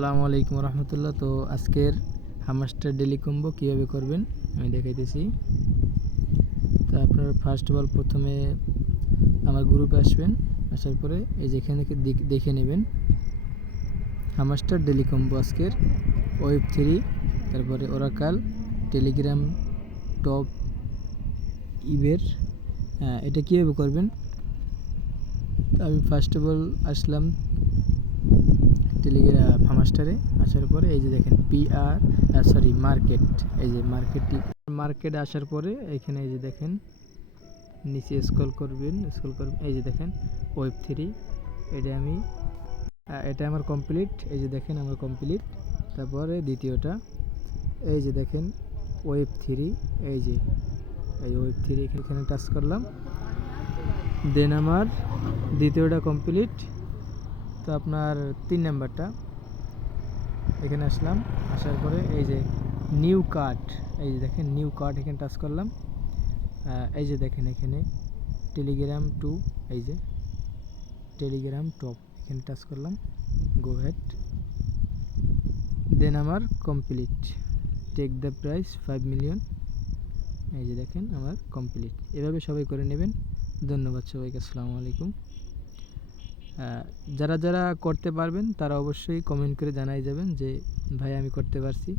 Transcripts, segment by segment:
আসসালামু আলাইকুম রহমতুল্লাহ। তো আজকের হামাস্টার ডেলি কম্বো কীভাবে করবেন আমি দেখাইতেছি। তো আপনারা ফার্স্ট অফ অল প্রথমে আমার গ্রুপে আসবেন, আসার পরে এই যে এখানে দেখে নেবেন হামাস্টার ডেলি কম্বো আজকের ওয়েব 3, তারপরে ওরাকাল, টেলিগ্রাম টপ ইবের। এটা কীভাবে করবেন, আমি ফার্স্ট অফ অল আসলাম টেলিগ্রাম হামাস্টারে। আসার পরে এই যে দেখেন মার্কেট, এই যে মার্কেটে আসার পরে এখানে এই যে দেখেন নিচে স্ক্রল করবেন, এই যে দেখেন ওয়েব 3, এটা আমার কমপ্লিট। এই যে দেখেন আমার কমপ্লিট। তারপরে দ্বিতীয়টা এই যে দেখেন ওয়েব 3, এই ওয়েব 3 এখানে টাচ করলাম, দেন আমার দ্বিতীয়টা কমপ্লিট। তো আপনার 3 নাম্বারটা এখানে আসলাম, আসার পরে এই যে নিউ কার্ড, এই যে দেখেন নিউ কার্ড এখানে টাচ করলাম। এই যে দেখেন এখানে টেলিগ্রাম টু, এই যে টেলিগ্রাম টপ এখানে টাচ করলাম, গো হেড, দেন আমার complete, take the price 5 million. এই যে দেখেন আমার কমপ্লিট। এভাবে সবাই করে নেবেন। ধন্যবাদ সবাইকে, আসসালামু আলাইকুম। যারা যারা করতে পারবেন তারা অবশ্যই কমেন্ট করে জানাই যাবেন যে ভাই আমি করতে পারছি।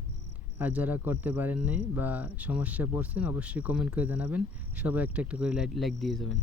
আর যারা করতে পারেন নাই বা সমস্যা পড়ছেন অবশ্যই কমেন্ট করে জানাবেন। সবাই একটা একটা করে লাইক দিয়ে যাবেন।